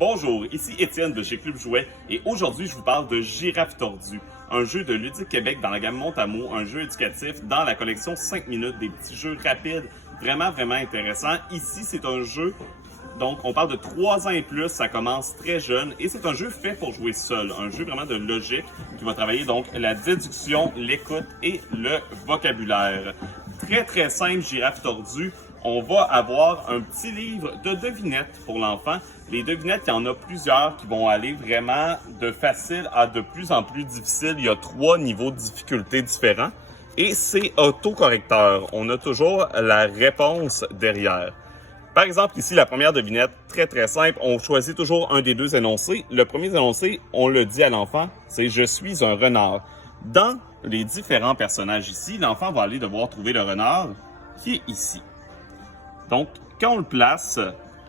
Bonjour, ici Étienne de chez Club Jouet et aujourd'hui je vous parle de Girafe Tordue, un jeu de Ludique Québec dans la gamme Montamo, un jeu éducatif dans la collection 5 minutes, des petits jeux rapides, vraiment intéressant. Ici c'est un jeu, donc on parle de 3 ans et plus, ça commence très jeune et c'est un jeu fait pour jouer seul, un jeu vraiment de logique qui va travailler donc la déduction, l'écoute et le vocabulaire. Très simple, Girafe Tordue. On va avoir un petit livre de devinettes pour l'enfant. Les devinettes, il y en a plusieurs qui vont aller vraiment de facile à de plus en plus difficile. Il y a 3 niveaux de difficulté différents. Et c'est autocorrecteur. On a toujours la réponse derrière. Par exemple, ici, la première devinette, très simple. On choisit toujours un des deux énoncés. Le premier énoncé, on le dit à l'enfant, c'est « Je suis un renard ». Dans les différents personnages ici, l'enfant va aller devoir trouver le renard qui est ici. Donc, quand on le place,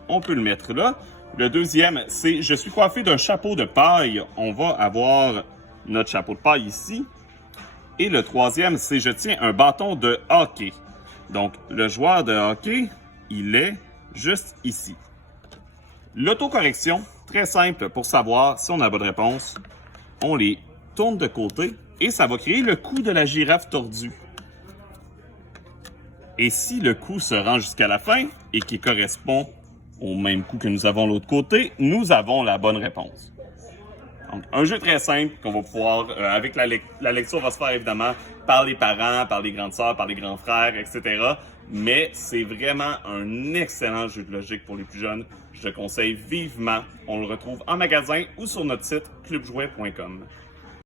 on peut le mettre là. Le deuxième, c'est « Je suis coiffé d'un chapeau de paille ». On va avoir notre chapeau de paille ici. Et le troisième, c'est « Je tiens un bâton de hockey ». Donc, le joueur de hockey, il est juste ici. L'autocorrection, très simple pour savoir si on a la bonne réponse. On les tourne de côté et ça va créer le coup de la girafe tordue. Et si le coup se rend jusqu'à la fin et qui correspond au même coup que nous avons de l'autre côté, nous avons la bonne réponse. Donc, un jeu très simple qu'on va pouvoir, avec la lecture va se faire évidemment par les parents, par les grandes sœurs, par les grands frères, etc. Mais c'est vraiment un excellent jeu de logique pour les plus jeunes. Je le conseille vivement. On le retrouve en magasin ou sur notre site clubjouet.com.